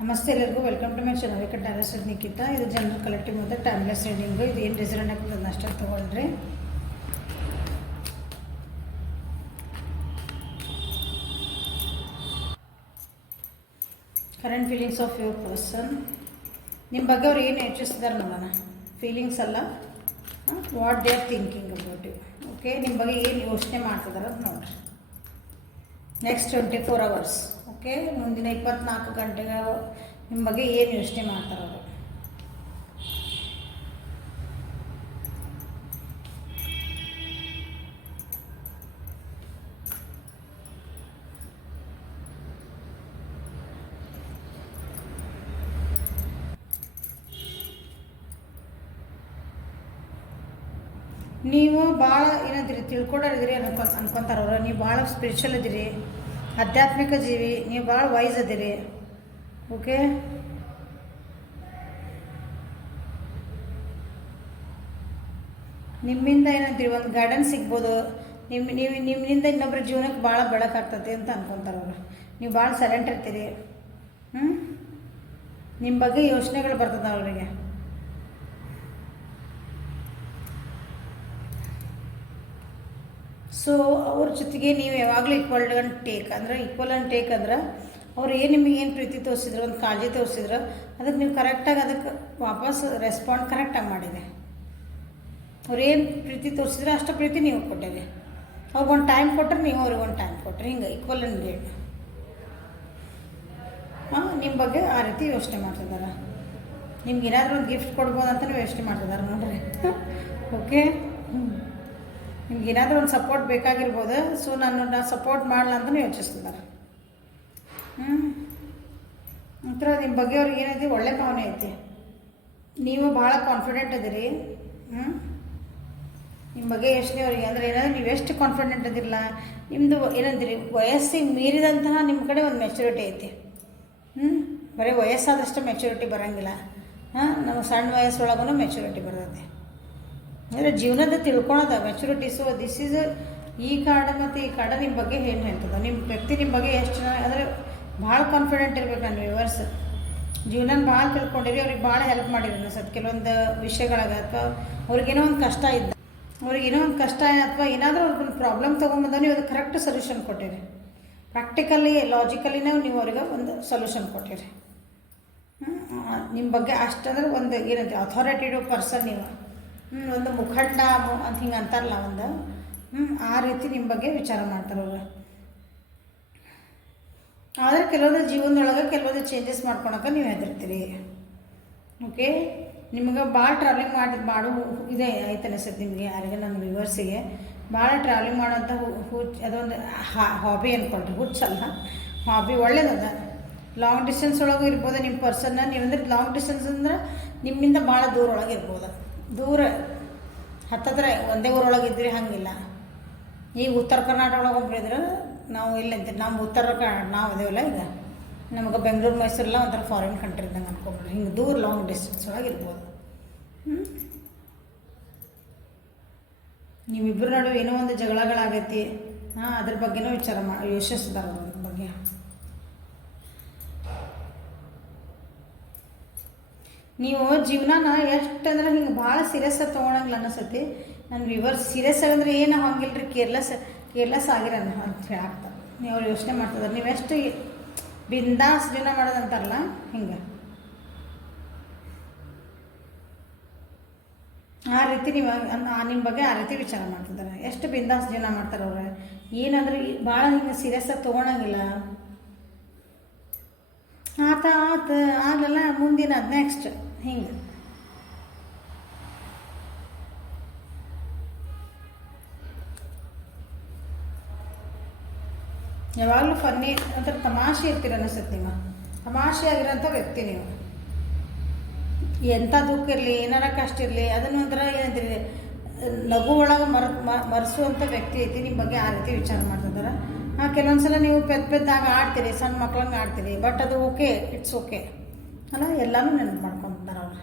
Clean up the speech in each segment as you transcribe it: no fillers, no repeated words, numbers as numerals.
ನಮಸ್ತೆ ಎಲ್ಲರಿಗೂ welcome to my channel Taurus Nikita. ಇದು ಜನರಲ್ ಕಲೆಕ್ಟಿವ್ ಮತ್ತು ಟೈಮ್ಲೆಸ್ ರೀಡಿಂಗು. ಇದು ಏನು ಡಿಸೈನ್ ಆಗ್ತದೆ ಅಷ್ಟೇ ತೊಗೊಳ್ರಿ. Current feelings of your person. ನಿಮ್ಮ ಬಗ್ಗೆ ಅವ್ರು ಏನು ಯೋಚಿಸ್ತಿದ್ದಾರೆ ನೋಡೋಣ. ಫೀಲಿಂಗ್ಸ್ ಅಲ್ಲ, what they are thinking about you. Okay, ನಿಮ್ಮ ಬಗ್ಗೆ ಏನು ಯೋಚನೆ ಮಾಡ್ತಿದ್ದಾರೆ ಅಂತ ನೋಡ್ರಿ. Next 24 hours. ಓಕೆ, ಮುಂದಿನ 24 ಗಂಟೆಗಳು ನಿಮ್ಮ ಬಗ್ಗೆ ಏನು ಯೋಚನೆ ಮಾಡ್ತಾರೆ ಅವರು. ನೀವು ಭಾಳ ಏನಂತೀರಿ, ತಿಳ್ಕೊಂಡಾರಿದ್ದೀರಿ ಅನ್ಕೊಂತಾರೆ ಅವರು. ನೀವು ಭಾಳ ಸ್ಪಿರಿಚುವಲ್ ಇದ್ದೀರಿ, ಆಧ್ಯಾತ್ಮಿಕ ಜೀವಿ, ನೀವು ಭಾಳ ವೈಸ್ ಅದಿರಿ. ಓಕೆ, ನಿಮ್ಮಿಂದ ಏನಂತೀರಿ ಒಂದು ಗೈಡೆನ್ಸ್ ಸಿಗ್ಬೋದು. ನಿಮ್ಮಿಂದ ಇನ್ನೊಬ್ಬರ ಜೀವನಕ್ಕೆ ಭಾಳ ಬೆಳಕಾಗ್ತದೆ ಅಂತ ಅನ್ಕೊತಾರೆ ಅವರು. ನೀವು ಭಾಳ ಸೈಲೆಂಟ್ ಇರ್ತೀರಿ. ನಿಮ್ಮ ಬಗ್ಗೆ ಯೋಚನೆಗಳು ಬರ್ತದೆ ಅವರಿಗೆ. ಸೊ ಅವ್ರ ಜೊತೆಗೆ ನೀವು ಯಾವಾಗಲೂ ಈಕ್ವಲ್ ಆ್ಯಂಡ್ ಟೇಕ್ ಅಂದ್ರೆ ಅವ್ರು ನಿಮಗೆ ಏನು ಪ್ರೀತಿ ತೋರಿಸಿದ್ರು, ಒಂದು ಕಾಳಜಿ ತೋರಿಸಿದ್ರು, ಅದಕ್ಕೆ ನೀವು ಕರೆಕ್ಟಾಗಿ ಅದಕ್ಕೆ ವಾಪಸ್ ರೆಸ್ಪಾಂಡ್ ಕರೆಕ್ಟಾಗಿ ಮಾಡಿದೆ. ಅವ್ರು ಏನು ಪ್ರೀತಿ ತೋರಿಸಿದ್ರೆ ಅಷ್ಟು ಪ್ರೀತಿ ನೀವು ಕೊಟ್ಟಿರಿ. ಅವ್ರಿಗೊಂದು ಟೈಮ್ ಕೊಟ್ಟರೆ ನೀವು ಅವ್ರಿಗೊಂದು ಟೈಮ್ ಕೊಟ್ಟರೆ, ಹಿಂಗೆ ಈಕ್ವಲ್ ಆ್ಯಂಡ್ ಗೇಟ್. ನಿಮ್ಮ ಬಗ್ಗೆ ಆ ರೀತಿ ಯೋಚನೆ ಮಾಡ್ತಿದ್ದಾರೆ. ನಿಮ್ಗೆ ಏನಾದರೂ ಒಂದು ಗಿಫ್ಟ್ ಕೊಡ್ಬೋದು ಅಂತ ನೀವು ಯೋಚನೆ ಮಾಡ್ತಿದ್ದಾರೆ ನೋಡ್ರಿ. ಓಕೆ, ನಿಮ್ಗೆ ಏನಾದರೂ ಒಂದು ಸಪೋರ್ಟ್ ಬೇಕಾಗಿರ್ಬೋದು. ಸೊ ನಾನು ಸಪೋರ್ಟ್ ಮಾಡಲ್ಲ ಅಂತಲೂ ಯೋಚಿಸ್ತಿದ್ದಾರೆ. ನಂತರ ನಿಮ್ಮ ಬಗ್ಗೆ ಅವ್ರಿಗೆ ಏನೈತಿ, ಒಳ್ಳೆ ಭಾವನೆ ಐತಿ. ನೀವು ಭಾಳ ಕಾನ್ಫಿಡೆಂಟ್ ಅದೀರಿ. ನಿಮ್ಮ ಬಗ್ಗೆ ಯೋಚನೆ ಅವ್ರಿಗೆ ಅಂದರೆ ಏನಾದರೂ ನೀವು ಎಷ್ಟು ಕಾನ್ಫಿಡೆಂಟ್ ಅದಿರಲ್ಲ, ನಿಮ್ಮದು ಏನಂತೀರಿ, ವಯಸ್ಸಿಗೆ ಮೀರಿದಂತಹ ನಿಮ್ಮ ಕಡೆ ಒಂದು ಮೆಚುರಿಟಿ ಐತಿ. ಬರೀ ವಯಸ್ಸಾದಷ್ಟು ಮೆಚುರಿಟಿ ಬರೋಂಗಿಲ್ಲ. ನಮ್ಮ ಸಣ್ಣ ವಯಸ್ಸೊಳಗೂ ಮೆಚುರಿಟಿ ಬರ್ತೈತೆ. ಅಂದರೆ ಜೀವನದ ತಿಳ್ಕೊಳೋದ ಮೆಚುರಿಟಿ. ಸೊ ದಿಸ್ ಈಸ್ ಈ ಕಾರ್ಡ ಮತ್ತು ಈ ಕಾರ್ಡ ನಿಮ್ಮ ಬಗ್ಗೆ ಏನು ಹೇಳ್ತದೆ, ನಿಮ್ಮ ವ್ಯಕ್ತಿ ನಿಮ್ಮ ಬಗ್ಗೆ ಎಷ್ಟು ಅಂದರೆ ಭಾಳ ಕಾನ್ಫಿಡೆಂಟ್ ಇರ್ಬೇಕು. ನಾನು ವ್ಯೂವರ್ಸ್ ಜೀವನ ಭಾಳ ತಿಳ್ಕೊಂಡಿರಿ, ಅವ್ರಿಗೆ ಭಾಳ ಹೆಲ್ಪ್ ಮಾಡಿರಿ ಅನ್ಸತ್ತೆ ಕೆಲವೊಂದು ವಿಷಯಗಳಾಗ. ಅಥವಾ ಅವ್ರಿಗೇನೋ ಒಂದು ಕಷ್ಟ ಇದ್ದ, ಅವ್ರಿಗೇನೋ ಒಂದು ಕಷ್ಟ ಅಥವಾ ಏನಾದರೂ ಒಂದು ಪ್ರಾಬ್ಲಮ್ ತೊಗೊಂಬಂದ ನೀವು ಅದಕ್ಕೆ ಕರೆಕ್ಟ್ ಸೊಲ್ಯೂಷನ್ ಕೊಟ್ಟಿರಿ. ಪ್ರಾಕ್ಟಿಕಲಿ ಲಾಜಿಕಲಿನೇ ನೀವು ಅವ್ರಿಗೆ ಒಂದು ಸೊಲ್ಯೂಷನ್ ಕೊಟ್ಟಿರಿ. ನಿಮ್ಮ ಬಗ್ಗೆ ಅಷ್ಟಂದ್ರೆ ಒಂದು ಏನಂತ ಅಥಾರಿಟೇಟಿವ್ ಪರ್ಸನ್ ನೀವು. ಒಂದು ಮುಖಂಡ ಅಂತ ಹಿಂಗೆ ಅಂತಾರಲ್ಲ ಒಂದು, ಆ ರೀತಿ ನಿಮ್ಮ ಬಗ್ಗೆ ವಿಚಾರ ಮಾಡ್ತಾರೆ ಅವರು. ಆದರೆ ಕೆಲವೊಂದು ಜೀವನದೊಳಗೆ ಕೆಲವೊಂದು ಚೇಂಜಸ್ ಮಾಡ್ಕೊಳಕ್ಕೆ ನೀವು ಹೆದರ್ತೀರಿ. ಓಕೆ, ನಿಮ್ಗೆ ಭಾಳ ಟ್ರಾವೆಲಿಂಗ್ ಮಾಡು ಇದೆ ಆಯ್ತು ಅನಿಸುತ್ತೆ ನಿಮಗೆ. ಯಾರಿಗೆ ನನ್ನ ವ್ಯೂವರ್ಸಿಗೆ ಭಾಳ ಟ್ರಾವೆಲಿಂಗ್ ಮಾಡೋಂಥ ಅದೊಂದು ಹಾಬಿ ಅಂದ್ಕೊಳ್ರಿ. ಹುಚ್ಚಲ್ಲ, ಹಾಬಿ ಒಳ್ಳೇದದ. ಲಾಂಗ್ ಡಿಸ್ಟೆನ್ಸ್ ಒಳಗೂ ಇರ್ಬೋದು ನಿಮ್ಮ ಪರ್ಸನ್ನ. ನೀವಂದ್ರೆ ಲಾಂಗ್ ಡಿಸ್ಟೆನ್ಸ್ ಅಂದ್ರೆ ನಿಮ್ಮಿಂದ ಭಾಳ ದೂರ ಒಳಗೆ ಇರ್ಬೋದು. ದೂರ ಹತ್ತತ್ರ ಒಂದೇ ಊರೊಳಗಿದ್ರಿ ಹಂಗಿಲ್ಲ. ಈಗ ಉತ್ತರ ಕರ್ನಾಟಕ ಒಳಗೆ ಒಬ್ರು ಇದ್ರೆ ನಾವು ಇಲ್ಲಂತೀವಿ, ನಮ್ಮ ಉತ್ತರ ನಾವು ಅದೇವಲ್ಲ. ಈಗ ನಮಗೆ ಬೆಂಗಳೂರು ಮೈಸೂರೆಲ್ಲ ಒಂಥರ ಫಾರಿನ್ ಕಂಟ್ರಿ ಇದ್ದಂಗೆ ಅನ್ಕೊಂಡ್ರಿ. ಹಿಂಗೆ ದೂರ ಲಾಂಗ್ ಡಿಸ್ಟೆನ್ಸ್ ಒಳಗೆ ಇರ್ಬೋದು. ನೀವಿಬ್ಬರು ನಡುವೆ ಏನೋ ಒಂದು ಜಗಳಗಳಾಗೈತಿ, ಅದ್ರ ಬಗ್ಗೆನೂ ವಿಚಾರ ಯೋಚಿಸಿದಾರೆ ಅದ್ರ ಬಗ್ಗೆ. ನೀವು ಜೀವನನ ಎಷ್ಟು ಅಂದ್ರೆ ಹಿಂಗೆ ಭಾಳ ಸೀರಿಯಸ್ಸಾಗಿ ತೊಗೊಳಂಗಿಲ್ಲ ಅನ್ನಿಸತಿ. ನನ್ನ ವಿವರ್ ಸೀರಿಯಸ್ ಆಗಂದ್ರೆ ಏನು ಹಂಗಿಲ್ರಿ, ಕೇರ್ಲೆಸ್ ಆಗಿರೋಣ ಅಂತ ಹೇಳಾಗ್ತಾರೆ. ನೀವು ಅವ್ರು ಯೋಚನೆ ಮಾಡ್ತಿದ್ದಾರೆ. ನೀವು ಎಷ್ಟು ಬಿಂದಾಸ್ ಜೀವನ ಮಾಡೋದಂತಾರಲ್ಲ ಹಿಂಗೆ, ಆ ರೀತಿ ನೀವು ನಿಮ್ಮ ಬಗ್ಗೆ ಆ ರೀತಿ ವಿಚಾರ ಮಾಡ್ತಿದ್ದಾರೆ. ಎಷ್ಟು ಬಿಂದಾಸ್ ಜೀವನ ಮಾಡ್ತಾರೆ ಅವ್ರು. ಏನಂದ್ರೆ ಭಾಳ ಹಿಂಗೆ ಸೀರಿಯಸ್ಸಾಗಿ ತೊಗೊಳಂಗಿಲ್ಲ. ಆಗಲ್ಲ ಮುಂದಿನ ಅದು ನೆಕ್ಸ್ಟ್ ಹಿಂಗೆ. ಯಾವಾಗಲೂ ಫನ್ನಿ ಒಂಥರ ತಮಾಷೆ ಇರ್ತೀರ ಅನಿಸುತ್ತೆ. ನಿಮ್ಮ ತಮಾಷೆ ಆಗಿರೋಂಥ ವ್ಯಕ್ತಿ ನೀವು. ಎಂಥ ದುಃಖ ಇರಲಿ, ಏನಾರ ಕಷ್ಟ ಇರಲಿ, ಅದನ್ನು ಒಂಥರ ಏನಂತೀರಿ, ಲಘು ಒಳಗೆ ಮರೆಸುವಂಥ ವ್ಯಕ್ತಿ ಐತಿ. ನಿಮ್ಮ ಬಗ್ಗೆ ಆ ರೀತಿ ವಿಚಾರ ಮಾಡ್ತಿದ್ದಾರೆ. ಕೆಲವೊಂದು ಸಲ ನೀವು ಪೆದ್ದಾಗ ಆಡ್ತೀರಿ, ಸಣ್ಣ ಮಕ್ಳಂಗೆ ಆಡ್ತೀರಿ. ಬಟ್ ಅದು ಓಕೆ, ಇಟ್ಸ್ ಓಕೆ ಅಲ್ಲ. ಎಲ್ಲನೂ ನೆನಪು ಮಾಡ್ಕೊತಾರೆ ಅವ್ರು.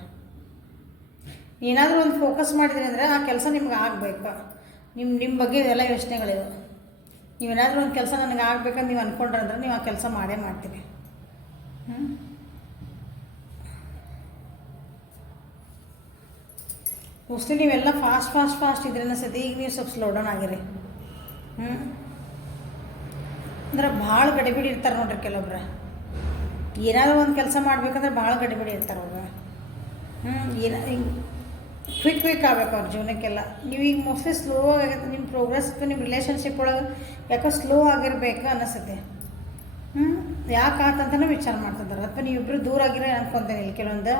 ಏನಾದರೂ ಒಂದು ಫೋಕಸ್ ಮಾಡಿದ್ರಿ ಅಂದರೆ ಆ ಕೆಲಸ ನಿಮ್ಗೆ ಆಗಬೇಕು. ನಿಮ್ಮ ಬಗ್ಗೆ ಇದೆಲ್ಲ ಯೋಚನೆಗಳಿವೆ. ನೀವೇನಾದರೂ ಒಂದು ಕೆಲಸ ನನಗೆ ಆಗ್ಬೇಕಂತ ನೀವು ಅಂದ್ಕೊಂಡ್ರೆ ನೀವು ಆ ಕೆಲಸ ಮಾಡೇ ಮಾಡ್ತೀರಿ. ಮೋಸ್ಟ್ಲಿ ನೀವೆಲ್ಲ ಫಾಸ್ಟ್ ಇದ್ರೆ ಅನಿಸ್ತೈತಿ. ಈಗ ನೀವು ಸ್ವಲ್ಪ ಸ್ಲೋ ಡೌನ್ ಆಗಿರಿ. ಅಂದ್ರೆ ಭಾಳ ಗಡಿಬಿಡಿ ಇರ್ತಾರೆ ನೋಡ್ರಿ ಕೆಲವೊಬ್ರು. ಏನಾದರೂ ಒಂದು ಕೆಲಸ ಮಾಡ್ಬೇಕಂದ್ರೆ ಭಾಳ ಗಡಿಬಿಡಿ ಇರ್ತಾರೆ ಅವ್ರು. ಏನು ಹಿಂಗೆ ಕ್ವಿಕ್ ಆಗ್ಬೇಕು ಅವ್ರ ಜೀವನಕ್ಕೆಲ್ಲ. ನೀವು ಈಗ ಮೋಸ್ಟ್ಲಿ ಸ್ಲೋ ಆಗೈತೆ ನಿಮ್ಮ ಪ್ರೋಗ್ರೆಸ್. ನಿಮ್ಮ ರಿಲೇಷನ್ಶಿಪ್ ಒಳಗೆ ಯಾಕೋ ಸ್ಲೋ ಆಗಿರ್ಬೇಕು ಅನ್ನಿಸುತ್ತೆ. ಯಾಕೆ ಆತಂತನೂ ವಿಚಾರ ಮಾಡ್ತಿದ್ದಾರೆ. ಅಥವಾ ನೀವಿಬ್ಬರು ದೂರ ಆಗಿರೋ ಅನ್ಕೊತೇನೆ ಇಲ್ಲಿ ಕೆಲವೊಂದು.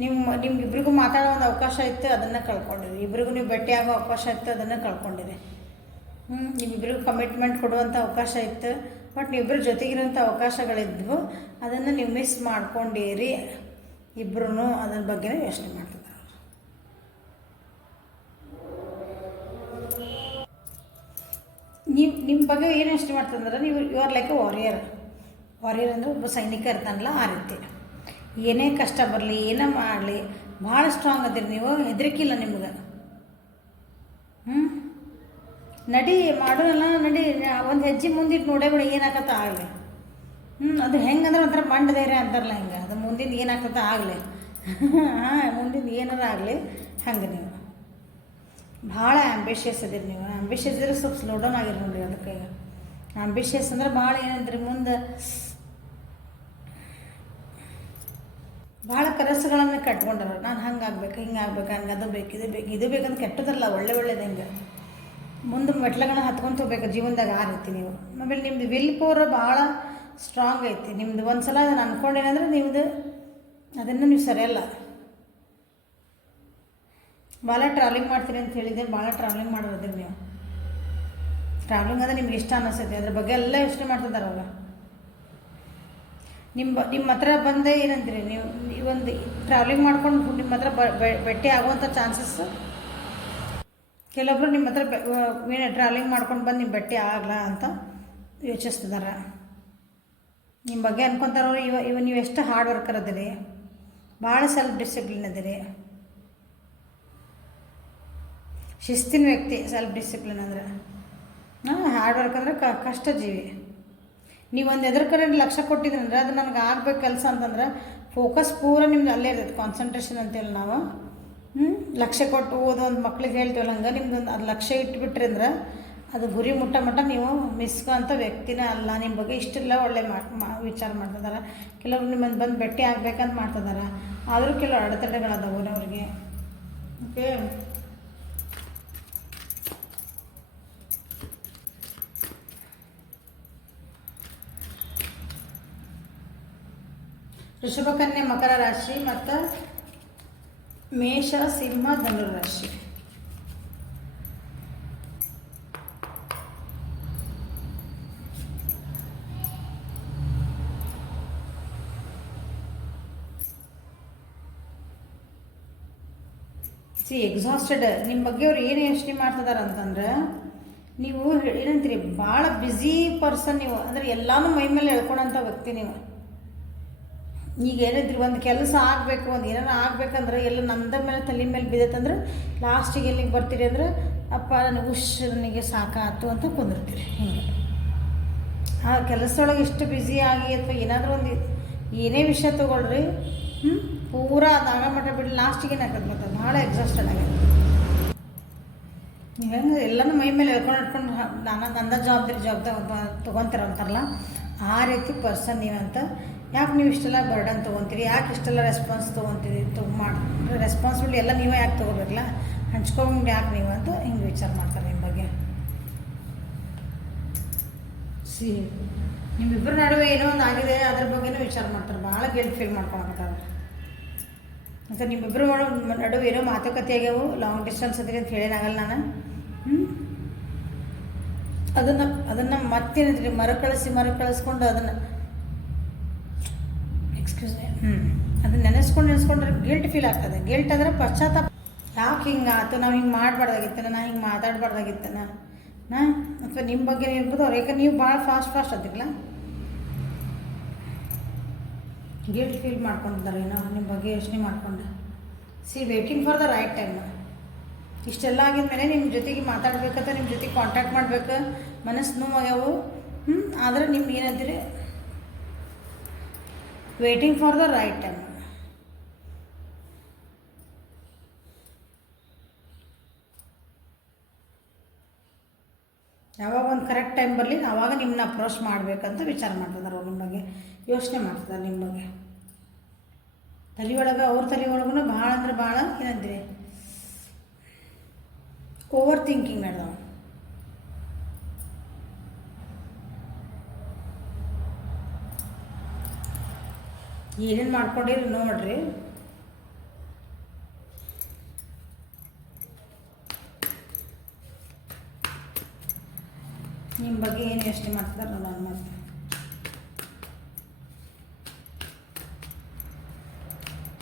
ನಿಮ್ಗಿಬ್ರಿಗೂ ಮಾತಾಡೋ ಒಂದು ಅವಕಾಶ ಇತ್ತು, ಅದನ್ನು ಕಳ್ಕೊಂಡಿರಿ. ಇಬ್ರಿಗೂ ನೀವು ಭೇಟಿ ಆಗೋ ಅವಕಾಶ ಇತ್ತು, ಅದನ್ನು ಕಳ್ಕೊಂಡಿರಿ. ನಿಮ್ಮಿಬ್ಬರಿಗೂ ಕಮಿಟ್ಮೆಂಟ್ ಕೊಡುವಂಥ ಅವಕಾಶ ಇತ್ತು, ಬಟ್ ನೀವಿಬ್ಬರು ಜೊತೆಗಿರೋಂಥ ಅವಕಾಶಗಳಿದ್ವು, ಅದನ್ನು ನೀವು ಮಿಸ್ ಮಾಡ್ಕೊಂಡಿರಿ. ಇಬ್ಬರೂ ಅದ್ರ ಬಗ್ಗೆನೇ ಯೋಚನೆ ಮಾಡ್ತಿದ್ದಾರೆ. ನಿಮ್ಮ ಬಗ್ಗೆ ಏನು ಯೋಚನೆ ಮಾಡ್ತಂದ್ರೆ ನೀವು you are like a warrior ಅಂದರೆ ಒಬ್ಬ ಸೈನಿಕ ಇರ್ತಾನಲ್ಲ, ಆ ರೀತಿ. ಏನೇ ಕಷ್ಟ ಬರಲಿ, ಏನೇ ಮಾಡಲಿ, ಭಾಳ ಸ್ಟ್ರಾಂಗ್ ಅದಿರಿ ನೀವು. ಹೆದರಿಕಿಲ್ಲ ನಿಮ್ಗೆ. ನಡಿ ಮಾಡೋಲ್ಲ, ನಡಿ ಒಂದು ಹೆಜ್ಜೆ ಮುಂದಿಟ್ಟು ನೋಡೇ ಬಿಡಿ, ಏನಾಗತ್ತ ಆಗಲಿ. ಅದು ಹೆಂಗಂದ್ರೆ ಒಂಥರ ಮಂಡ ಧೈರ್ಯ ಅಂತಾರಲ್ಲ, ಹಿಂಗೆ. ಅದು ಮುಂದಿಂದ ಏನಾಗ್ತದ ಆಗಲಿ. ಮುಂದಿಂದ ಏನಾರ ಆಗಲಿ, ಹಂಗೆ ನೀವು ಭಾಳ ಆ್ಯಂಬಿಷಿಯಸ್ ಇದೀರಿ ನೀವು. ಆ್ಯಂಬಿಷಿಯಸ್ ಇದ್ರೆ ಸ್ವಲ್ಪ ಸ್ಲೋ ಡೌನ್ ಆಗಿರಿ ನೋಡಿ. ಅದಕ್ಕೆ ಆ್ಯಂಬಿಷಿಯಸ್ ಅಂದ್ರೆ ಭಾಳ ಏನಂದ್ರಿ, ಮುಂದೆ ಭಾಳ ಕನಸುಗಳನ್ನು ಕಟ್ಕೊಂಡಾರ. ನಾನು ಹಂಗೆ ಆಗ್ಬೇಕು, ಹಿಂಗೆ ಆಗ್ಬೇಕು, ಹಂಗೆ ಅದು ಬೇಕು, ಇದು ಬೇಕಂತ ಕೆಟ್ಟದಲ್ಲ, ಒಳ್ಳೇದು ಹಿಂಗೆ ಮುಂದೆ ಮೆಟ್ಲಗಳನ್ನ ಹತ್ಕೊಂತ ಹೋಗ್ಬೇಕು ಜೀವನದಾಗ. ಆ ರೀತಿ ನೀವು. ಆಮೇಲೆ ನಿಮ್ಮದು ವಿಲ್ ಪವರ್ ಭಾಳ ಸ್ಟ್ರಾಂಗ್ ಐತಿ ನಿಮ್ಮದು. ಒಂದು ಸಲ ಅದನ್ನು ಅಂದ್ಕೊಂಡೇನಂದ್ರೆ ನಿಮ್ಮದು ಅದನ್ನು ನೀವು ಸರಿಯಲ್ಲ. ಭಾಳ ಟ್ರಾವೆಲಿಂಗ್ ಮಾಡ್ತೀರಿ ಅಂತ ಹೇಳಿದೆ. ಭಾಳ ಟ್ರಾವೆಲಿಂಗ್ ಮಾಡೋದ್ರಿ ನೀವು. ಟ್ರಾವೆಲಿಂಗ್ ಅಂದರೆ ನಿಮ್ಗೆ ಇಷ್ಟ ಅನ್ನಿಸ್ತೈತಿ. ಅದ್ರ ಬಗ್ಗೆ ಎಲ್ಲ ಯೋಚನೆ ಮಾಡ್ತಿದ್ದಾರೆ ಅವಾಗ. ನಿಮ್ಮ ಹತ್ರ ಬಂದೇ ಏನಂತೀರಿ ನೀವು ಒಂದು ಟ್ರಾವೆಲಿಂಗ್ ಮಾಡ್ಕೊಂಡು ನಿಮ್ಮ ಹತ್ರ ಭೇಟಿ ಆಗುವಂಥ ಚಾನ್ಸಸ್. ಕೆಲವೊಬ್ರು ನಿಮ್ಮ ಹತ್ರ ಟ್ರಾವೆಲಿಂಗ್ ಮಾಡ್ಕೊಂಡು ಬಂದು ನಿಮ್ಮ ಭೇಟಿ ಆಗಲ್ಲ ಅಂತ ಯೋಚಿಸ್ತಿದ್ದಾರೆ. ನಿಮ್ಮ ಬಗ್ಗೆ ಅನ್ಕೊತಾರವ್ರು. ನೀವು ಎಷ್ಟು ಹಾರ್ಡ್ ವರ್ಕರ್ ಅದಿರಿ, ಭಾಳ ಸೆಲ್ಫ್ ಡಿಸಿಪ್ಲಿನ್ ಅದಿರಿ, ಶಿಸ್ತಿನ ವ್ಯಕ್ತಿ. ಸೆಲ್ಫ್ ಡಿಸಿಪ್ಲಿನ್ ಅಂದರೆ ಹಾರ್ಡ್ ವರ್ಕ್ ಅಂದರೆ ಕಷ್ಟ ಜೀವಿ. ನೀವೊಂದು ಎದ್ರ ಕಡೆ ಲಕ್ಷ್ಯ ಕೊಟ್ಟಿದ್ರಂದ್ರೆ ಅದು ನನಗೆ ಆಗ್ಬೇಕು ಕೆಲಸ ಅಂತಂದ್ರೆ ಫೋಕಸ್ ಪೂರ ನಿಮ್ದು ಅಲ್ಲೇ ಇರ್ತೈತೆ. ಕಾನ್ಸಂಟ್ರೇಷನ್ ಅಂತೇಳಿ ನಾವು ಲಕ್ಷ್ಯ ಕೊಟ್ಟು ಓದೋ ಒಂದು ಮಕ್ಳಿಗೆ ಹೇಳ್ತೀವಲ್ಲ, ಹಂಗೆ ನಿಮ್ದೊಂದು ಅದು ಲಕ್ಷ್ಯ ಇಟ್ಬಿಟ್ರಿ ಅಂದ್ರೆ ಅದು ಗುರಿ ಮುಟ್ಟ ನೀವು ಮಿಸ್ಕೋ ಅಂಥ ವ್ಯಕ್ತಿನೇ ಅಲ್ಲ. ನಿಮ್ಮ ಬಗ್ಗೆ ಇಷ್ಟೆಲ್ಲ ಒಳ್ಳೆ ವಿಚಾರ ಮಾಡ್ತಿದ್ದಾರೆ. ಕೆಲವರು ನಿಮ್ಮನ್ನು ಬಂದು ಭೇಟಿ ಆಗ್ಬೇಕಂತ ಮಾಡ್ತಿದ್ದಾರೆ. ಆದರೂ ಕೆಲವು ಅಡೆತಡೆಗಳದಾವು ಅವ್ರಿಗೆ. ಓಕೆ, ಋಷಭ, ಕನ್ಯೆ, ಮಕರ ರಾಶಿ ಮತ್ತು ಮೇಷ, ಸಿಂಹ, ಧನುರ್ ರಾಶಿ. ಎಕ್ಸಾಸ್ಟೆಡ್. ನಿಮ್ಮ ಬಗ್ಗೆ ಅವ್ರು ಏನು ಯೋಚನೆ ಮಾಡ್ತಿದ್ದಾರೆ ಅಂತಂದ್ರೆ, ನೀವು ಏನಂತೀರಿ, ಭಾಳ ಬ್ಯುಸಿ ಪರ್ಸನ್ ನೀವು. ಅಂದರೆ ಎಲ್ಲನೂ ಮೈ ಮೇಲೆ ಹೇಳ್ಕೊಳೋಂಥ ವ್ಯಕ್ತಿ ನೀವು. ಈಗ ಏನಿದ್ರಿ ಒಂದು ಕೆಲಸ ಆಗಬೇಕು, ಒಂದು ಏನಾರು ಆಗ್ಬೇಕಂದ್ರೆ ಎಲ್ಲ ನಮ್ದ ಮೇಲೆ ತಲೆ ಮೇಲೆ ಬಿದ್ದತ್ತಂದ್ರೆ ಲಾಸ್ಟಿಗೆ ಎಲ್ಲಿಗೆ ಬರ್ತೀರಿ ಅಂದ್ರೆ, ಅಪ್ಪ ನನಗೆ ನನಗೆ ಸಾಕಾಯ್ತು ಅಂತ ಕುಂದಿರ್ತೀರಿ. ಹಿಂಗೆ ಆ ಕೆಲಸದೊಳಗೆ ಇಷ್ಟು ಬ್ಯುಸಿ ಆಗಿ ಅಥವಾ ಏನಾದರೂ ಒಂದು ಏನೇ ವಿಷಯ ತೊಗೊಳ್ರಿ, ಪೂರಾ ಅದು ಆಗ ಮಟ್ಟ ಬಿಡಿ ಲಾಸ್ಟಿಗೆ ಏನಾಗ್ತದೆ ಮತ್ತೆ ಭಾಳ ಎಕ್ಸಾಸ್ಟೆಡ್ ಆಗಿದೆ. ನೀವು ಹೆಂಗೆ ಎಲ್ಲನೂ ಮೈ ಮೇಲೆ ಹೇಳ್ಕೊಂಡು ನಂದ ಜವಾಬ್ದಾರಿ ತೊಗೊತೀರ ಅಂತಾರಲ್ಲ, ಆ ರೀತಿ ಪರ್ಸನ್ ನೀವಂತ. ಯಾಕೆ ನೀವು ಇಷ್ಟೆಲ್ಲ ಬರ್ಡನ್ ತೊಗೊತೀರಿ, ಯಾಕೆ ಇಷ್ಟೆಲ್ಲ ರೆಸ್ಪಾನ್ಸ್ ತೊಗೊತೀರಿ, ರೆಸ್ಪಾನ್ಸಿಬಿಲಿಟಿ ಎಲ್ಲ ನೀವೇ ಯಾಕೆ ತೊಗೋಬೇಕಲ್ಲ, ಹಂಚ್ಕೊಂಡು ಯಾಕೆ ನೀವು ಅಂತ ಹಿಂಗೆ ವಿಚಾರ ಮಾಡ್ತಾರೆ ನಿಮ್ಮ ಬಗ್ಗೆ. ನಿಮ್ಮಿಬ್ಬರ ನಡುವೆ ಏನೋ ಒಂದು ಆಗಿದೆ, ಅದ್ರ ಬಗ್ಗೆನೂ ವಿಚಾರ ಮಾಡ್ತಾರೆ. ಭಾಳ ಗಿಲ್ಟ್ ಫೀಲ್ ಮಾಡ್ಕೊಳಕತ್ತಾರೆ. ಮತ್ತು ನಿಮ್ಮಿಬ್ಬರು ನಡುವೆ ಏನೋ ಮಾತುಕತೆ ಆಗ್ಯಾವು. ಲಾಂಗ್ ಡಿಸ್ಟೆನ್ಸ್ ಅದ್ರಿ ಅಂತ ಹೇಳೇನಾಗಲ್ಲ ನಾನು. ಅದನ್ನು ಮತ್ತೇನಿದ್ರಿ ಮರುಕಳಿಸ್ಕೊಂಡು ಅದನ್ನು ಅದನ್ನ ನೆನೆಸ್ಕೊಂಡ್ರೆ ಗಿಲ್ಟ್ ಫೀಲ್ ಆಗ್ತದೆ. ಗಿಲ್ಟ್ ಅಂದರೆ ಪಶ್ಚಾತ್ತಾಪ. ಯಾಕೆ ಹಿಂಗೆ ಆಯ್ತು, ನಾವು ಹಿಂಗೆ ಮಾಡಬಾರ್ದಾಗಿತ್ತನ, ನಾ ಹಿಂಗೆ ಮಾತಾಡಬಾರ್ದಾಗಿತ್ತನ ಅಥವಾ ನಿಮ್ಮ ಬಗ್ಗೆ ಇರ್ಬೋದು ಅವ್ರು. ಯಾಕಂದ್ರೆ ನೀವು ಭಾಳ ಫಾಸ್ಟ್ ಅದಿರಲ್ಲ, ಗಿಲ್ಟ್ ಫೀಲ್ ಮಾಡ್ಕೊಂಡಿದ್ದಾರೆ ಏನೋ ನಿಮ್ಮ ಬಗ್ಗೆ ಯೋಚನೆ ಮಾಡ್ಕೊಂಡು. Waiting for the right time. ಇಷ್ಟೆಲ್ಲ ಆಗಿದ್ಮೇಲೆ ನಿಮ್ಮ ಜೊತೆಗೆ ಮಾತಾಡ್ಬೇಕಂತ, ನಿಮ್ಮ ಜೊತೆಗೆ ಕಾಂಟ್ಯಾಕ್ಟ್ ಮಾಡ್ಬೇಕು, ಮನಸ್ಸು ನೋವಾಗ್ಯಾವು. ಆದರೆ ನಿಮ್ಗೆ ಏನಂತೀರಿ, waiting for the right time. ಯಾವಾಗ ಒಂದು ಕರೆಕ್ಟ್ ಟೈಮ್ ಬರಲಿ ಆವಾಗ ನಿಮ್ಮನ್ನ ಅಪ್ರೋಚ್ ಮಾಡಬೇಕಂತ ವಿಚಾರ ಮಾಡ್ತಿದ್ದಾರೆ ಅವ್ರು. ನಿಮ್ಮ ಬಗ್ಗೆ ಯೋಚನೆ ಮಾಡ್ತಿದ್ದಾರೆ. ನಿಮ್ಮ ಬಗ್ಗೆ ತಲೆ ಒಳಗೆ ಅವ್ರ ತಲೆ ಒಳಗೂ ಭಾಳ ಅಂದ್ರೆ ಭಾಳ ಏನಂತೀರಿ ಓವರ್ ಥಿಂಕಿಂಗ್ ನಡೆದವ. ಏನೇನು ಮಾಡ್ಕೊಂಡಿರಿ ನೋಡ್ರಿ. ನಿಮ್ಮ ಬಗ್ಗೆ ಏನು ಯೋಚನೆ ಮಾಡ್ತಿದ್ದಾರೆ ನೋಡೋಣ. ಮತ್ತೆ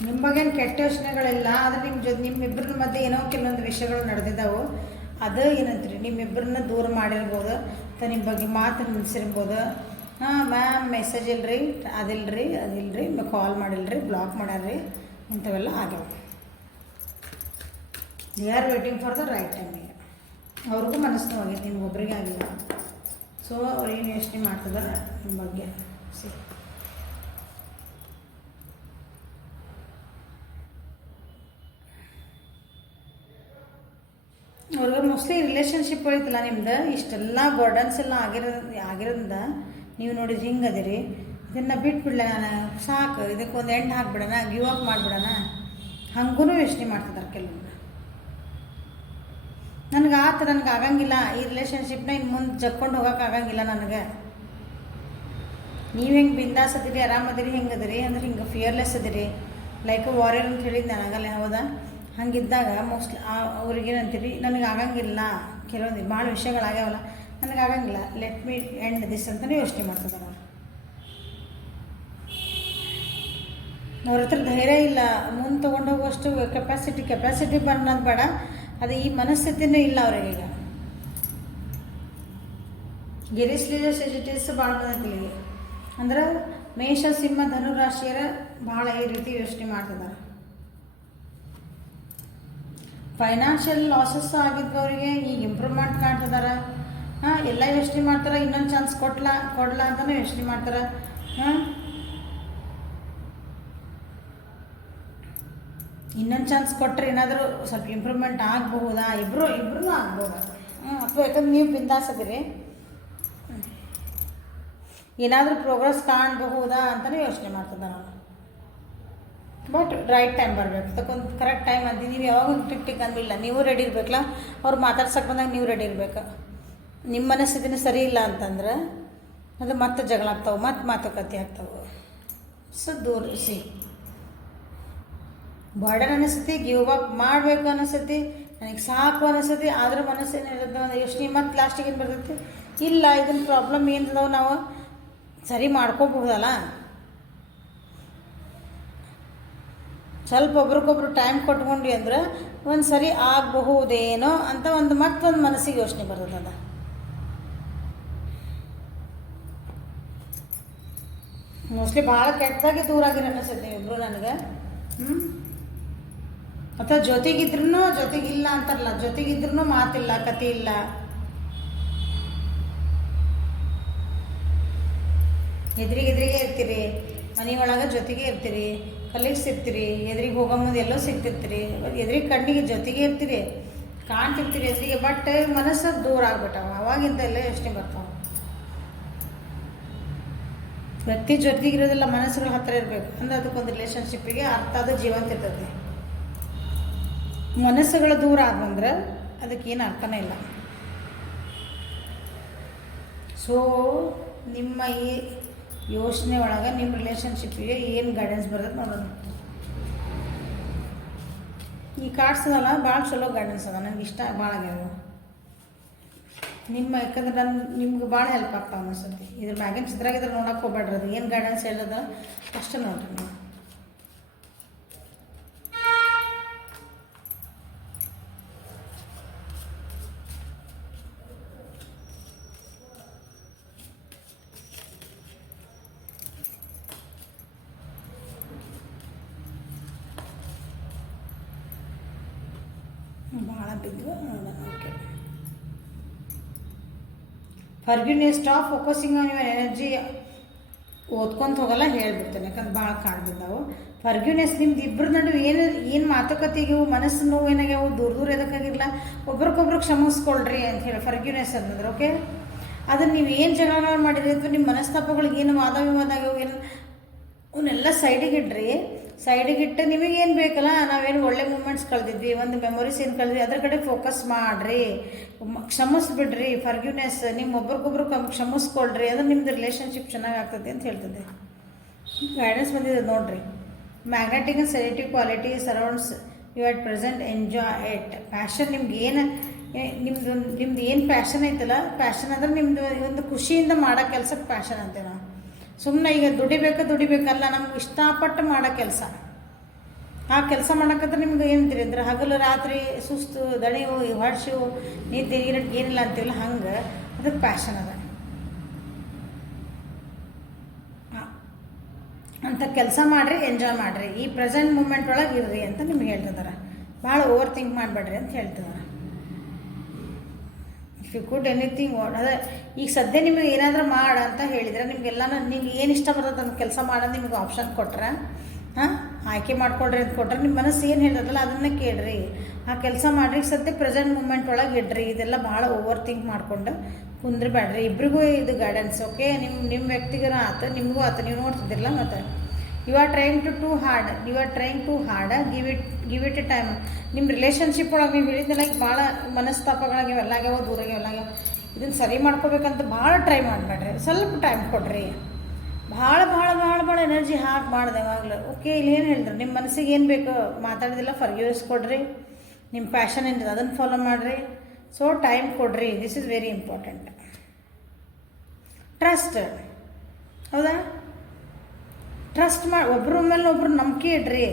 ನಿಮ್ಮ ಬಗ್ಗೆ ಏನು ಕೆಟ್ಟ ಯೋಚನೆಗಳಿಲ್ಲ, ಆದರೆ ನಿಮ್ಮಿಬ್ಬರ ಮಧ್ಯೆ ಏನೋ ಕೆಲವೊಂದು ವಿಷಯಗಳು ನಡೆದಿದ್ದಾವೆ. ಅದು ಏನಂತೀರಿ ನಿಮ್ಮಿಬ್ಬರನ್ನ ದೂರ ಮಾಡಿರ್ಬೋದು ಅಥವಾ ನಿಮ್ಮ ಬಗ್ಗೆ ಮಾತು ನಿಲ್ಲಿಸಿರ್ಬೋದು. ಹಾಂ ಮ್ಯಾಮ್ ಮೆಸೇಜ್ ಇಲ್ಲರಿ, ಅದಿಲ್ಲರಿ ಕಾಲ್ ಮಾಡಿಲ್ಲರಿ, ಬ್ಲಾಕ್ ಮಾಡ್ಯಾರ್ರಿ, ಇಂಥವೆಲ್ಲ ಆಗ್ಯಾವ. They are waiting for the right ಟೈಮಿಗೆ. ಅವ್ರಿಗೂ ಮನಸ್ಸು ಆಗೈತೆ, ನಿಮ್ಗೊಬ್ರಿಗೆ ಆಗಿಲ್ಲ. ಸೊ ಅವ್ರು ಏನು ಯೋಚನೆ ಮಾಡ್ತಿದ್ದಾರೆ ನಿಮ್ಮ ಬಗ್ಗೆ. ಅವ್ರಿಗೆ ಮೋಸ್ಟ್ಲಿ ರಿಲೇಷನ್ಶಿಪ್ ಐತಲ್ಲ ನಿಮ್ದು, ಇಷ್ಟೆಲ್ಲ ಬರ್ಡನ್ಸ್ ಎಲ್ಲ ಆಗಿರೋದ್ರಿಂದ ನೀವು ನೋಡಿದ್ರೆ ಹಿಂಗೆ ಅದಿರಿ, ಇದನ್ನು ಬಿಟ್ಬಿಡ್ಲ ನಾನು ಸಾಕು, ಇದಕ್ಕೊಂದು ಎಂಡ್ ಹಾಕ್ಬಿಡೋಣ, ಗಿವ್ ಅಪ್ ಮಾಡಿಬಿಡೋಣ, ಹಂಗೂ ಯೋಚನೆ ಮಾಡ್ತಿದ್ದಾರೆ ಕೆಲವೊಂದು. ನನಗೆ ನನಗೆ ಆಗಂಗಿಲ್ಲ ಈ ರಿಲೇಷನ್ಶಿಪ್ನ ಇನ್ನು ಮುಂದೆ ಜಕ್ಕೊಂಡು ಹೋಗೋಕ್ಕಾಗಂಗಿಲ್ಲ ನನಗೆ. ನೀವು ಹೆಂಗೆ ಬಿಂದಾಸ್ ಅದಿರಿ, ಆರಾಮದಿರಿ, ಹೆಂಗೆ ಅದಿರಿ ಅಂದ್ರೆ ಹಿಂಗೆ ಫಿಯರ್ಲೆಸ್ ಅದಿರಿ, ಲೈಕ್ ವಾರಿಯರ್ ಅಂತ ಹೇಳಿದ್ದು ನನಗಲ್ಲ ಹೌದಾ. ಹಂಗಿದ್ದಾಗ ಮೋಸ್ಟ್ಲಿ ಅವ್ರಿಗೇನಂತೀರಿ ನನಗೆ ಆಗಂಗಿಲ್ಲ, ಕೆಲವೊಂದು ಭಾಳ ವಿಷಯಗಳಾಗ್ಯಾವಲ್ಲ, ನನಗೆ ಆಗಂಗಿಲ್ಲ, ಲೆಟ್ ಮೀ ಎಂಡ್ ದಿಸ್ ಅಂತಲೇ ಯೋಚನೆ ಮಾಡ್ತಿದ್ದಾರೆ ಅವರು. ಅವ್ರ ಹತ್ರ ಧೈರ್ಯ ಇಲ್ಲ, ಮುಂದೆ ತೊಗೊಂಡು ಹೋಗುವಷ್ಟು ಕೆಪಾಸಿಟಿ ಬರೋದು ಬೇಡ, ಅದು ಈ ಮನಸ್ಥಿತಿನೂ ಇಲ್ಲ ಅವ್ರಿಗೀಗ. ಗೆರಿಸ್ಲಿಜಿಟಿಸ್ ಭಾಳ ಬಂದಿಲ್ಲ ಅಂದ್ರೆ ಮೇಷ ಸಿಂಹ ಧನು ರಾಶಿಯರ ಭಾಳ ಈ ರೀತಿ ಯೋಚನೆ ಮಾಡ್ತಿದ್ದಾರೆ. ಫೈನಾನ್ಷಿಯಲ್ ಲಾಸಸ್ ಆಗಿದ್ದು ಅವರಿಗೆ ಈಗ ಇಂಪ್ರೂವ್ಮೆಂಟ್ ಕಾಣ್ತಿದ್ದಾರೆ. ಹಾಂ ಎಲ್ಲ ಯೋಚನೆ ಮಾಡ್ತಾರೆ, ಇನ್ನೊಂದು ಚಾನ್ಸ್ ಕೊಡ್ಲಾ ಅಂತಲೇ ಯೋಚನೆ ಮಾಡ್ತಾರೆ. ಹಾಂ ಇನ್ನೊಂದು ಚಾನ್ಸ್ ಕೊಟ್ಟರೆ ಏನಾದರೂ ಸ್ವಲ್ಪ ಇಂಪ್ರೂವ್ಮೆಂಟ್ ಆಗಬಹುದಾ, ಇಬ್ಬರೂ ಆಗ್ಬೋದಾ. ಅಥವಾ ಯಾಕಂದ್ರೆ ನೀವು ಬಿಂದಾಸದಿರಿ, ಏನಾದರೂ ಪ್ರೋಗ್ರೆಸ್ ಕಾಣಬಹುದಾ ಅಂತಲೇ ಯೋಚನೆ ಮಾಡ್ತಿದ್ದೆ ನಾನು. ಬಟ್ ರೈಟ್ ಟೈಮ್ ಬರಬೇಕು, ಅದಕ್ಕೊಂದು ಕರೆಕ್ಟ್ ಟೈಮ್ ಅಂತೀವಿ. ನೀವು ಯಾವಾಗ ಒಂದು ಟಿಕ್ ಅಂದಿಲ್ಲ, ನೀವು ರೆಡಿ ಇರಬೇಕಲ್ಲ, ಅವ್ರು ಮಾತಾಡ್ಸಕ್ಕೆ ಬಂದಾಗ ನೀವು ರೆಡಿ ಇರಬೇಕು. ನಿಮ್ಮ ಮನಸ್ಥಿತಿನ ಸರಿ ಇಲ್ಲ ಅಂತಂದ್ರೆ ಅದು ಮತ್ತೆ ಜಗಳ ಆಗ್ತಾವೆ, ಮತ್ತೆ ಮಾತುಕತೆ ಆಗ್ತಾವೆ. ಸೊ ದೂರಿಸಿ ಬರ್ಡನ್ ಅನಿಸ್ತತಿ, ಗಿವ್ ಅಪ್ ಮಾಡಬೇಕು ಅನಿಸ್ತತಿ, ನನಗೆ ಸಾಕು ಅನಿಸ್ತತಿ. ಆದ್ರೆ ಮನಸ್ಸೇನಿರುತ್ತೆ ಒಂದು ಯೋಚನೆ, ಮತ್ತು ಲಾಸ್ಟಿಗೆ ಏನು ಬರ್ತೈತಿ, ಇಲ್ಲ ಇದನ್ನ ಪ್ರಾಬ್ಲಮ್ ಏನದಾವೆ ನಾವು ಸರಿ ಮಾಡ್ಕೋಬಹುದಲ್ಲ, ಸ್ವಲ್ಪ ಒಬ್ರಿಗೊಬ್ರು ಟೈಮ್ ಕೊಟ್ಕೊಂಡ್ವಿ ಅಂದ್ರೆ ಒಂದು ಸರಿ ಆಗಬಹುದೇನೋ ಅಂತ ಒಂದು ಮತ್ತೊಂದು ಮನಸ್ಸಿಗೆ ಯೋಚನೆ ಬರ್ತದೆ. ಮೋಸ್ಟ್ಲಿ ಭಾಳ ಕೆಟ್ಟದಾಗಿ ದೂರ ಆಗಿರೋ ಅನಿಸುತ್ತೆ ಇಬ್ಬರು ನನಗೆ. ಅಥವಾ ಜೊತೆಗಿಲ್ಲ ಅಂತಾರಲ್ಲ, ಜೊತೆಗಿದ್ರೂ ಮಾತಿಲ್ಲ, ಕತೆ ಇಲ್ಲ. ಎದುರಿಗೆ ಇರ್ತೀರಿ, ಮನೆಯೊಳಗೆ ಜೊತೆಗೆ ಇರ್ತೀರಿ, ಕಲೀಗ್ಸ್ ಇರ್ತೀರಿ, ಎದುರಿಗೆ ಹೋಗೋ ಮುಂದೆ ಎಲ್ಲೋ ಸಿಗ್ತಿರ್ತೀರಿ, ಎದುರಿಗೆ ಕಣ್ಣಿಗೆ ಜೊತೆಗೆ ಇರ್ತೀರಿ, ಕಾಣ್ತಿರ್ತೀರಿ ಎದುರಿಗೆ. ಬಟ್ ಮನಸ್ಸು ದೂರ ಆಗ್ಬಿಟ್ಟವ, ಅವಾಗಿಂದ ಎಲ್ಲ ಯೋಚನೆ ಬರ್ತಾವೆ. ವ್ಯಕ್ತಿ ಜೊತೆಗಿರೋದಿಲ್ಲ, ಮನಸ್ಸುಗಳ ಹತ್ತಿರ ಇರಬೇಕು ಅಂದ್ರೆ ಅದಕ್ಕೊಂದು ರಿಲೇಷನ್ಶಿಪ್ಪಿಗೆ ಅರ್ಥ ಅದು ಜೀವಂತ ಇರ್ತದೆ. ಮನಸ್ಸುಗಳು ದೂರ ಆದಂದ್ರೆ ಅದಕ್ಕೇನು ಅರ್ಥನೇ ಇಲ್ಲ. ಸೊ ನಿಮ್ಮ ಈ ಯೋಚನೆ ಒಳಗೆ ನಿಮ್ಮ ರಿಲೇಷನ್ಶಿಪ್ಪಿಗೆ ಏನು ಗೈಡೆನ್ಸ್ ಬರ್ತದೆ ನೋಡೋಣ. ಈ ಕಾರ್ಡ್ಸ್ ಅದಲ್ಲ ಭಾಳ ಚಲೋ ಗೈಡೆನ್ಸ್ ಅದ, ನನಗೆ ಇಷ್ಟ ಭಾಳ ಆಗ್ಯಾವ ನಿಮ್ಮ. ಯಾಕಂದ್ರೆ ನಿಮ್ಗೆ ಭಾಳ ಹೆಲ್ಪ್ ಆಗ್ತಾವೆ ಅನಿಸುತ್ತೆ. ಇದ್ರ ಮ್ಯಾಗಿನ ಚಿತ್ರಾಗಿದ್ರೆ ನೋಡೋಕೆ ಹೋಗ್ಬೇಡ್ರಿ, ಅದು ಏನು ಗೈಡೆನ್ಸ್ ಹೇಳೋದು ಅಷ್ಟೇ ನೋಡ್ರಿ ನೀವು. ಭಾಳ ಬಿದ್ದು ನೋಡೋಣ. Okay, forgiveness, stop focusing on your energy ಓದ್ಕೊಂತ ಹೋಗಲ್ಲ, ಹೇಳ್ಬಿಡ್ತೇನೆ. ಯಾಕಂದ್ರೆ ಭಾಳ ಕಾಡ್ಬಿದ್ದಾವು. ಫರ್ಗ್ಯೂನೆಸ್ ನಿಮ್ದು ಇಬ್ಬರ ನಡುವೆ ಏನು ಮಾತುಕತೆಗೂ ಮನಸ್ಸು ನೋವು ಏನಾಗ್ಯಾವು, ದೂರ ದೂರ ಎದಕ್ಕಾಗಿರಲ್ಲ, ಒಬ್ರಿಗೊಬ್ರು ಕ್ಷಮಿಸ್ಕೊಳ್ರಿ ಅಂತ ಹೇಳಿ ಫರ್ಗ್ಯೂನೆಸ್ ಅಂತಂದ್ರೆ. ಓಕೆ, ಅದನ್ನು ನೀವು ಏನು ಜಗಳಗಳು ಮಾಡಿದ್ರಿ ಅಥವಾ ನಿಮ್ಮ ಮನಸ್ತಾಪಗಳಿಗೆ ಏನು ವಾದ ವಿವಾದ ಆಗ್ಯಾವು, ಏನು ಅವನ್ನೆಲ್ಲ ಸೈಡಿಗಿಟ್ಟು ನಿಮಗೇನು ಬೇಕಲ್ಲ, ನಾವೇನು ಒಳ್ಳೆ ಮೂಮೆಂಟ್ಸ್ ಕಳೆದಿದ್ವಿ, ಒಂದು ಮೆಮೊರೀಸ್ ಏನು ಕಳೆದ್ವಿ, ಅದ್ರ ಕಡೆ ಫೋಕಸ್ ಮಾಡಿರಿ, ಕ್ಷಮಿಸ್ಬಿಡ್ರಿ. ಫರ್ಗ್ಯೂನೆಸ್, ನಿಮ್ಮ ಒಬ್ರಿಗೊಬ್ರು ಕ್ಷಮಿಸ್ಕೊಳ್ರಿ, ಅಂದ್ರೆ ನಿಮ್ಮದು ರಿಲೇಷನ್ಶಿಪ್ ಚೆನ್ನಾಗಿ ಆಗ್ತದೆ ಅಂತ ಹೇಳ್ತದೆ. ಗೈಡೆನ್ಸ್ ಬಂದಿದೆ ನೋಡಿರಿ. Magnetic and selective quality surrounds you at present, enjoy it. Passion ನಿಮ್ಗೆ ಏನು ನಿಮ್ದು ಏನು ಪ್ಯಾಷನ್ ಐತಲ್ಲ, ಪ್ಯಾಷನ್ ಅಂದ್ರೆ ನಿಮ್ಮದು ಒಂದು ಖುಷಿಯಿಂದ ಮಾಡೋ ಕೆಲಸಕ್ಕೆ ಪ್ಯಾಷನ್ ಅಂತೇವೆ ನಾವು. ಸುಮ್ಮನೆ ಈಗ ದುಡಿಬೇಕಲ್ಲ, ನಮ್ಗೆ ಇಷ್ಟಪಟ್ಟು ಮಾಡೋ ಕೆಲಸ. ಆ ಕೆಲಸ ಮಾಡೋಕ್ಕಂದ್ರೆ ನಿಮ್ಗೆ ಏನಂತೀರಿ ಅಂದ್ರೆ ಹಗಲು ರಾತ್ರಿ ಸುಸ್ತು, ದಣಿವು, ಹೊಡ್ಸಿವು, ನಿದ್ದೆ ಏನಿಲ್ಲ ಅಂತೀವಲ್ಲ, ಹಂಗೆ ಅದಕ್ಕೆ ಪ್ಯಾಷನ್ ಅದ. ಅಂತ ಕೆಲಸ ಮಾಡಿರಿ, ಎಂಜಾಯ್ ಮಾಡಿರಿ, ಈ ಪ್ರೆಸೆಂಟ್ ಮೂಮೆಂಟ್ ಒಳಗೆ ಇರ್ರಿ ಅಂತ ನಿಮ್ಗೆ ಹೇಳ್ತಿದ್ದಾರೆ. ಭಾಳ ಓವರ್ ಥಿಂಕ್ ಮಾಡಬೇಡ್ರಿ ಅಂತ ಹೇಳ್ತಿದ್ದಾರೆ. ಇಫ್ ಯು ಕುಡ್ ಎನಿಥಿಂಗ್ ಅದೇ ಈಗ ಸದ್ಯ ನಿಮಗೆ ಏನಾದರೂ ಮಾಡ ಅಂತ ಹೇಳಿದರೆ, ನಿಮಗೆಲ್ಲನೂ ನಿಮ್ಗೆ ಏನು ಇಷ್ಟ ಬರ್ತದೆ ಅಂತ ಕೆಲಸ ಮಾಡೋದು ನಿಮ್ಗೆ ಆಪ್ಷನ್ ಕೊಟ್ರೆ, ಆಯ್ಕೆ ಮಾಡ್ಕೊಳ್ರಿ ಅಂತ ಕೊಟ್ರೆ, ನಿಮ್ಮ ಮನಸ್ಸು ಏನು ಹೇಳ್ತದಲ್ಲ ಅದನ್ನೇ ಕೇಳ್ರಿ, ಆ ಕೆಲಸ ಮಾಡಿರಿ. ಸದ್ಯ ಪ್ರೆಸೆಂಟ್ ಮೂಮೆಂಟ್ ಒಳಗೆ ಇಡ್ರಿ. ಇದೆಲ್ಲ ಭಾಳ ಓವರ್ ಥಿಂಕ್ ಮಾಡಿಕೊಂಡು ಕುಂದ್ರಬೇಡ್ರಿ. ಇಬ್ರಿಗೂ ಇದು ಗೈಡೆನ್ಸ್. ಓಕೆ, ನಿಮ್ಮ ವ್ಯಕ್ತಿಗೂ ಆಯ್ತು, ನಿಮಗೂ ಆಯ್ತು, ನೀವು ನೋಡ್ತಿದ್ದಿರಲ್ಲ. ಮತ್ತು you are trying to hard give it a time. ನಿಮ್ಮ ರಿಲೇಷನ್ಶಿಪ್ ಒಳಗೆ ನೀವು ಹೇಳಿದ್ದೆಲ್ಲ ಈಗ ಭಾಳ ಮನಸ್ತಾಪಗಳಾಗ್ಯಾವ, ಎಲ್ಲಾಗ್ಯಾವ, ದೂರಾಗ್ಯಾವ. ಇದನ್ನು ಸರಿ ಮಾಡ್ಕೋಬೇಕಂತ ಭಾಳ ಟ್ರೈ ಮಾಡಬೇಡ್ರಿ, ಸ್ವಲ್ಪ ಟೈಮ್ ಕೊಡ್ರಿ. ಭಾಳ ಎನರ್ಜಿ ಹಾಕಿ ಮಾಡಿದೆ ಯಾವಾಗಲೂ. ಓಕೆ, ಇಲ್ಲಿ ಏನು ಹೇಳಿದ್ರು, ನಿಮ್ಮ ಮನಸ್ಸಿಗೆ ಏನು ಬೇಕೋ ಮಾತಾಡಿದಿಲ್ಲ, ಫರ್ಗ್ಯೂಸ್ ಕೊಡ್ರಿ. ನಿಮ್ಮ ಪ್ಯಾಷನ್ ಏನಿದೆ ಅದನ್ನು ಫಾಲೋ ಮಾಡಿರಿ. ಸೊ ಟೈಮ್ ಕೊಡ್ರಿ, this is very important. Trust, ಹೌದಾ? ಟ್ರಸ್ಟ್ ಮಾಡಿ ಒಬ್ಬರ ಮೇಲೆ ಒಬ್ರು ನಂಬಿಕೆ ಇಡ್ರಿ.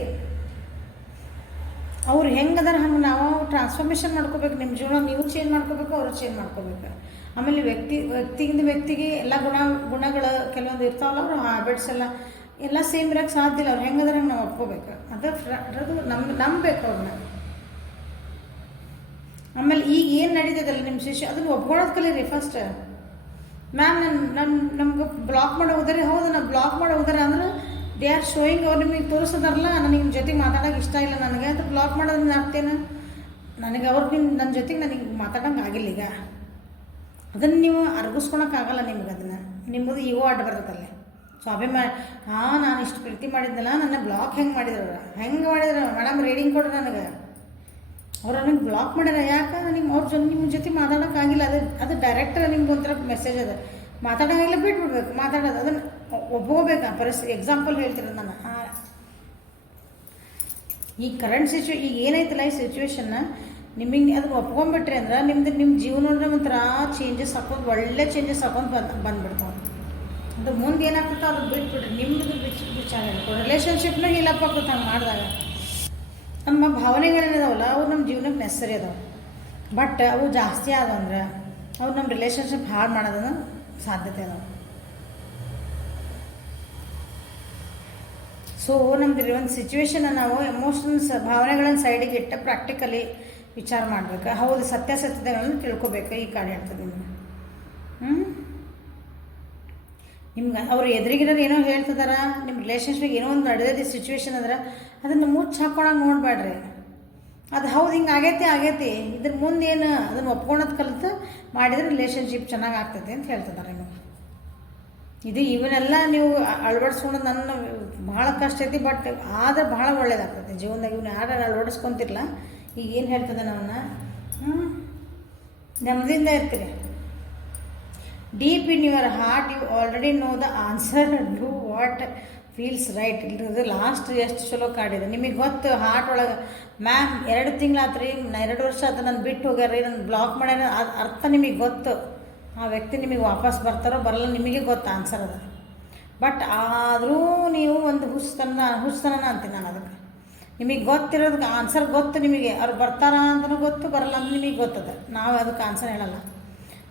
ಅವ್ರು ಹೆಂಗದಾರ ಹಂಗೆ ನಾವು ಟ್ರಾನ್ಸ್ಫಾರ್ಮೇಷನ್ ಮಾಡ್ಕೋಬೇಕು. ನಿಮ್ಮ ಜೀವನ ನೀವು ಚೇಂಜ್ ಮಾಡ್ಕೋಬೇಕು, ಅವರು ಚೇಂಜ್ ಮಾಡ್ಕೋಬೇಕು. ಆಮೇಲೆ ವ್ಯಕ್ತಿಗಿಂದ ವ್ಯಕ್ತಿಗೆ ಎಲ್ಲ ಗುಣಗಳು ಕೆಲವೊಂದು ಇರ್ತಾವಲ್ಲ, ಅವ್ರ ಹ್ಯಾಬಿಟ್ಸ್ ಎಲ್ಲ ಸೇಮ್ ಇರೋಕ್ಕೆ ಸಾಧ್ಯ ಇಲ್ಲ. ಅವ್ರು ಹೆಂಗದಾರ ಹಂಗೆ ನಾವು ಒಪ್ಕೋಬೇಕು. ಅದು ನಂಬಬೇಕು ಅವ್ರನ್ನ. ಆಮೇಲೆ ಈಗ ಏನು ನಡೀತದಲ್ಲ ನಿಮ್ಮ ಶಿಷ್ಯ, ಅದನ್ನು ಒಪ್ಕೊಳ್ಳೋದು ಕಲೀರಿ ಫಸ್ಟ್. ಮ್ಯಾಮ್ ನಮ್ಗೆ ಬ್ಲಾಕ್ ಮಾಡಿ ಹೋದರೆ, ಹೌದು ನಾವು ಬ್ಲಾಕ್ ಮಾಡಿ ಹೋದರೆ ಅಂದ್ರೆ ದೇ ಆರ್ ಶೋಯಿಂಗ್, ಅವ್ರು ನಿಮಗೆ ತೋರಿಸೋದಾರಲ್ಲ, ನನಗೆ ನಿಮ್ಮ ಜೊತೆಗೆ ಮಾತಾಡೋಕೆ ಇಷ್ಟ ಇಲ್ಲ ನನಗೆ ಅಂತ ಬ್ಲಾಕ್ ಮಾಡೋದನ್ನ ಆಗ್ತೇನೆ. ನನಗೆ ನನ್ನ ಜೊತೆಗೆ ನನಗೆ ಮಾತಾಡೋಂಗೆ ಆಗಿಲ್ಲ. ಈಗ ಅದನ್ನು ನೀವು ಅರ್ಗಿಸ್ಕೊಳಕ್ಕಾಗಲ್ಲ. ನಿಮ್ಗೆ ಅದನ್ನು ನಿಮ್ಮದು ಈಗೋ ಅಡ್ಡ ಬರ್ತದಲ್ಲೇ ಸ್ವಾಭಿಮಾನ. ನಾನು ಇಷ್ಟು ಪ್ರೀತಿ ಮಾಡಿದ್ನಲ್ಲ, ನನ್ನ ಬ್ಲಾಕ್ ಹೆಂಗೆ ಮಾಡಿದ್ರು ಮೇಡಮ್ ರೀಡಿಂಗ್ ಕೊಡ್ರಿ ನನಗೆ. ಅವ್ರು ನನಗೆ ಬ್ಲಾಕ್ ಮಾಡ್ಯಾರ. ಯಾಕೆ ನನಗೆ ನಿಮ್ಮ ಜೊತೆ ಮಾತಾಡೋಕ್ಕಾಗಿಲ್ಲ. ಅದು ಡೈರೆಕ್ಟ್ ನಿಮ್ಗೆ ಒಂಥರ ಮೆಸೇಜ್ ಅದ. ಮಾತಾಡೋಂಗಿಲ್ಲ, ಬಿಟ್ಬಿಡ್ಬೇಕು ಮಾತಾಡೋದು. ಅದನ್ನು ಒಪ್ಕೋಬೇಕು. ಎಕ್ಸಾಂಪಲ್ ಹೇಳ್ತಿರೋದು ನಾನು. ಈ ಕರೆಂಟ್ ಈಗ ಏನೈತಲ್ಲ ಈ ಸಿಚುವೇಶನ್ನ, ನಿಮಗೆ ಅದನ್ನು ಒಪ್ಕೊಂಡ್ಬಿಟ್ರಿ ಅಂದ್ರೆ ನಿಮ್ಮ ಜೀವನದ ಒಂಥರ ಚೇಂಜಸ್ ಹಾಕೋದು, ಒಳ್ಳೆ ಚೇಂಜಸ್ ಹಾಕೊಂಡು ಬಂದ್ಬಿಡ್ತಾವೆ. ಅದು ಮುಂದೆ ಏನಾಗ್ತೈತೋ ಅದು ಬಿಟ್ಬಿಡ್ರಿ. ನಿಮ್ಮದು ವಿಚಾರ ಹೇಳ್ಕೊಡು. ರಿಲೇಷನ್ಶಿಪ್ನ ಹೀಲಪ್ ಆಗ್ತದೆ ಹಂಗೆ ಮಾಡಿದಾಗ. ನಮ್ಮ ಭಾವನೆಗಳೇನಿದಾವಲ್ಲ ಅವು ನಮ್ಮ ಜೀವನಕ್ಕೆ ನೆಸರಿ ಅದಾವೆ. ಬಟ್ ಅವು ಜಾಸ್ತಿ ಆದಂದ್ರೆ ಅವು ನಮ್ಮ ರಿಲೇಷನ್ಶಿಪ್ ಹಾಳು ಮಾಡೋದನ್ನು ಸಾಧ್ಯತೆ ಅದಾವೆ. ಸೊ ನಮ್ದು ಒಂದು ಸಿಚುವೇಶನ್ನ ನಾವು ಎಮೋಷನ್ಸ್, ಭಾವನೆಗಳನ್ನು ಸೈಡಿಗೆ ಇಟ್ಟು ಪ್ರಾಕ್ಟಿಕಲಿ ವಿಚಾರ ಮಾಡಬೇಕು. ಹೌದು, ಸತ್ಯಾಸತ್ಯತೆಗಳನ್ನು ತಿಳ್ಕೊಬೇಕು. ಈ ಕಾರ್ಡ್ ಹೇಳ್ತದೆ ನಿಮ್ಗೆ ಅವ್ರು ಎದುರಿಗಿರೋರು ಏನೋ ಹೇಳ್ತಿದಾರ, ನಿಮ್ಮ ರಿಲೇಷನ್ಶಿಪ್ ಏನೋ ಒಂದು ನಡೆದಿದೆ ಸಿಚುವೇಶನ್ ಅಂದ್ರೆ ಅದನ್ನು ಮುಚ್ಚಿ ಹಾಕ್ಕೊಳಂಗೆ ನೋಡಬೇಡ್ರಿ. ಅದು ಹೌದು ಹಿಂಗೆ ಆಗೈತಿ, ಇದ್ರ ಮುಂದೆ ಏನು ಅದನ್ನು ಒಪ್ಕೊಳೋದು ಕಲಿತು ಮಾಡಿದರೆ ರಿಲೇಷನ್ಶಿಪ್ ಚೆನ್ನಾಗಿ ಆಗ್ತೈತಿ ಅಂತ ಹೇಳ್ತಿದ್ದಾರೆ ನಿಮಗೆ. ಇದು ಇವನ್ನೆಲ್ಲ ನೀವು ಅಳವಡಿಸ್ಕೊಳೋದು ನನ್ನ ಭಾಳ ಕಷ್ಟ ಐತಿ. ಬಟ್ ಆದ್ರೆ ಭಾಳ ಒಳ್ಳೇದಾಗ್ತೈತಿ ಜೀವನದಾಗ. ಇವನ್ನ ಯಾರು ಅಳವಡಿಸ್ಕೊತಿರಲ್ಲ. ಈಗ ಏನು ಹೇಳ್ತದೆ ನಮ್ಮನ್ನ, ನೆಮ್ಮದಿಯಿಂದ ಇರ್ತೀರಿ. Deep in your heart you already know the answer, do what feels right. ಇಲ್ಲದ ಲಾಸ್ಟ್ ಎಷ್ಟು ಚಲೋ ಕಾಡಿದೆ ನಿಮಗೆ ಗೊತ್ತು. ಹಾರ್ಟ್ ಒಳಗೆ ಮ್ಯಾಮ್ 2 ತಿಂಗಳಾತ್ರಿ, 2 ವರ್ಷ ಆಯ್ತು ನಾನು ಬಿಟ್ಟು ಹೋಗ್ಯಾರ, ನನ್ನ ಬ್ಲಾಕ್ ಮಾಡ್ಯಾರ, ಅದು ಅರ್ಥ ನಿಮಗೆ ಗೊತ್ತು. ಆ ವ್ಯಕ್ತಿ ನಿಮಗೆ ವಾಪಸ್ ಬರ್ತಾರೋ ಬರಲ್ಲ ನಿಮಗೆ ಗೊತ್ತು, ಆನ್ಸರ್ ಅದು. ಬಟ್ ಆದರೂ ನೀವು ಒಂದು ಹುಚ್ಚತನ ಅಂತೀನಿ ನಾನು ಅದಕ್ಕೆ. ನಿಮಗೆ ಗೊತ್ತಿರೋದಕ್ಕೆ ಆನ್ಸರ್ ಗೊತ್ತು ನಿಮಗೆ. ಅವ್ರು ಬರ್ತಾರ ಅಂತಲೂ ಗೊತ್ತು, ಬರಲ್ಲ ಅಂತ ನಿಮಗೆ ಗೊತ್ತದ. ನಾವು ಅದಕ್ಕೆ ಆನ್ಸರ್ ಹೇಳಲ್ಲ.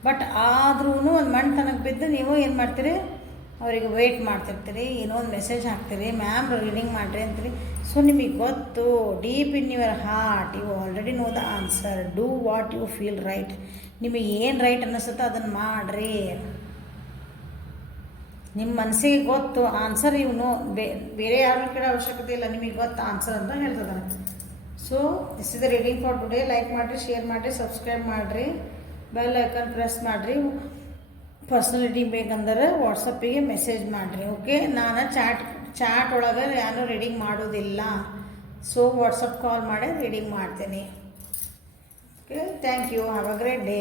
ಬಟ್ ಆದ್ರೂ ಒಂದು ಮಣ್ತನಕ್ಕೆ ಬಿದ್ದು ನೀವು ಏನು ಮಾಡ್ತೀರಿ, ಅವರಿಗೆ ವೆಯ್ಟ್ ಮಾಡ್ತಿರ್ತೀರಿ, ಏನೋ ಒಂದು ಮೆಸೇಜ್ ಹಾಕ್ತೀರಿ, ಮ್ಯಾಮ್ ರೀಡಿಂಗ್ ಮಾಡಿರಿ ಅಂತೀರಿ. ಸೊ ನಿಮಗೆ ಗೊತ್ತು, deep in your heart you already know the answer, do what you feel right. ನಿಮಗೆ ಏನು ರೈಟ್ ಅನ್ನಿಸುತ್ತೋ ಅದನ್ನು ಮಾಡಿರಿ. ನಿಮ್ಮ ಮನಸ್ಸಿಗೆ ಗೊತ್ತು ಆನ್ಸರ್ ಇವನು ಬೇರೆ ಯಾರನ್ನೂ ಕೇಳೋ ಅವಶ್ಯಕತೆ ಇಲ್ಲ, ನಿಮಗೆ ಗೊತ್ತು ಆನ್ಸರ್ ಅಂತ ಹೇಳ್ತಿದ್ದಾನೆ. So this is the reading for today. Like ಮಾಡಿರಿ, ಶೇರ್ ಮಾಡಿರಿ, ಸಬ್ಸ್ಕ್ರೈಬ್ ಮಾಡಿರಿ, ಬೆಲ್ ಐಕನ್ ಪ್ರೆಸ್ ಮಾಡಿರಿ. ಪರ್ಸ್ನಲಿಟಿ ಬೇಕಂದ್ರೆ ವಾಟ್ಸಪ್ಪಿಗೆ ಮೆಸೇಜ್ ಮಾಡಿರಿ. ಓಕೆ, ನಾನು ಚಾಟ್ ಒಳಗೆ ನಾನು ರೀಡಿಂಗ್ ಮಾಡೋದಿಲ್ಲ. ಸೊ ವಾಟ್ಸಪ್ ಕಾಲ್ ಮಾಡಿ ರೀಡಿಂಗ್ ಮಾಡ್ತೀನಿ. Okay, thank you. Have a great day.